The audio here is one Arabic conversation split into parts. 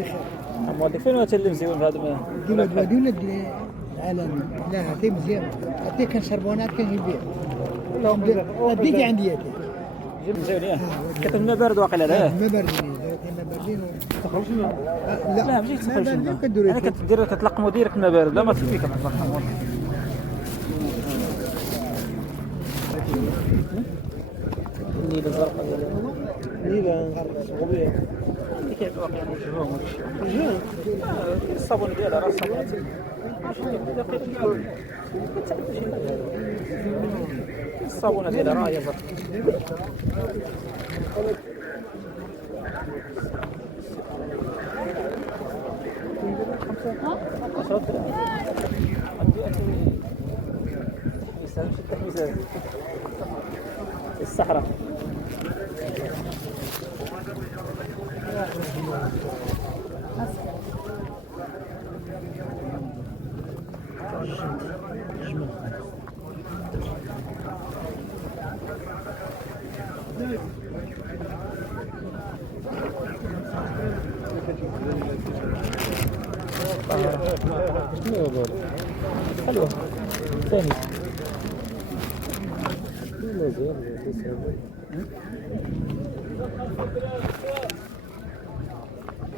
بخير. موديك فين وقت اللي مزيون في هذا ديما ولد العالمي. لا هاتي مزيان. هاتي كان شربونات كان يبيع. وديتي عندي هاتي. جيب مزيون ياه. كتب ما بارد واقيلا لا. ما باردين ما باردين. تخرج منه. لا ماشي تخرج منه. كديروا يعني كتدير كتلقموا ديريكت ما بارد لا ما تكفي كما تلقموا. نيلة زرقاء نيلة غبية كيف واقع نشوفهم هادشي الصابون ديالها راه الصابون الصابونة ديالها راه هي زرقاء الصحراء حلوة ثاني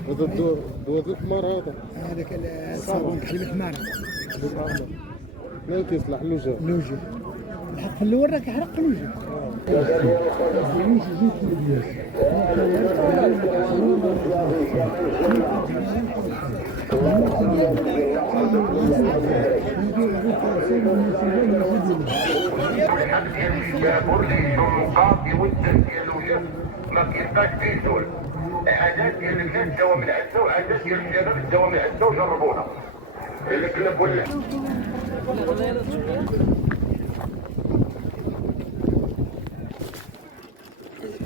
هذا الدواء الحمار هذاك الصابون حليب الحمار. لا كيصلح لوجه. الحق في الاول راك يحرق لوجه. ما كيبقاش فيه زول. عادات ديال الناس دوا من عندنا وعادات ديال الشباب دوا من عندنا وجربونا. الكلب ولا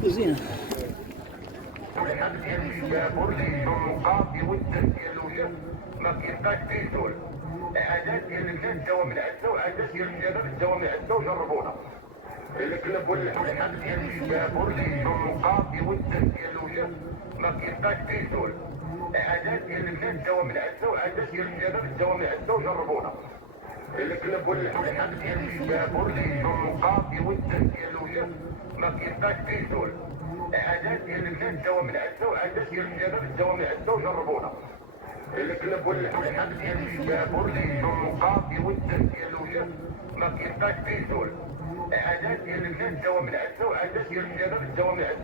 كوزينة ما كيبقاش فيه زول. عادات ديال الناس دوا من عندنا وعادات ديال الشباب دوا من عندنا وجربونا. الكلب ولا الحق ديال الشباب والقاضي والدم ديال الوجه ما كيبقاش فيه زول. عادات ديال الناس دوا من عندنا وعادات ديال الشباب دوا من عندنا وجربونا. الكلب ولا الحق ديال الشباب والقاضي والدم ديال الوجه ما كيبقاش فيه زول. عادات ديال الناس دوا من عندنا وعادات ديال الشباب دوا من عندنا وجربونا. الكلب ولا الحق ديال الشباب والقاضي والدم ديال الوجه ما كيبقاش فيه زول. عادات ديال الناس دوا من عندنا وعادات ديال الشباب دوا من عندنا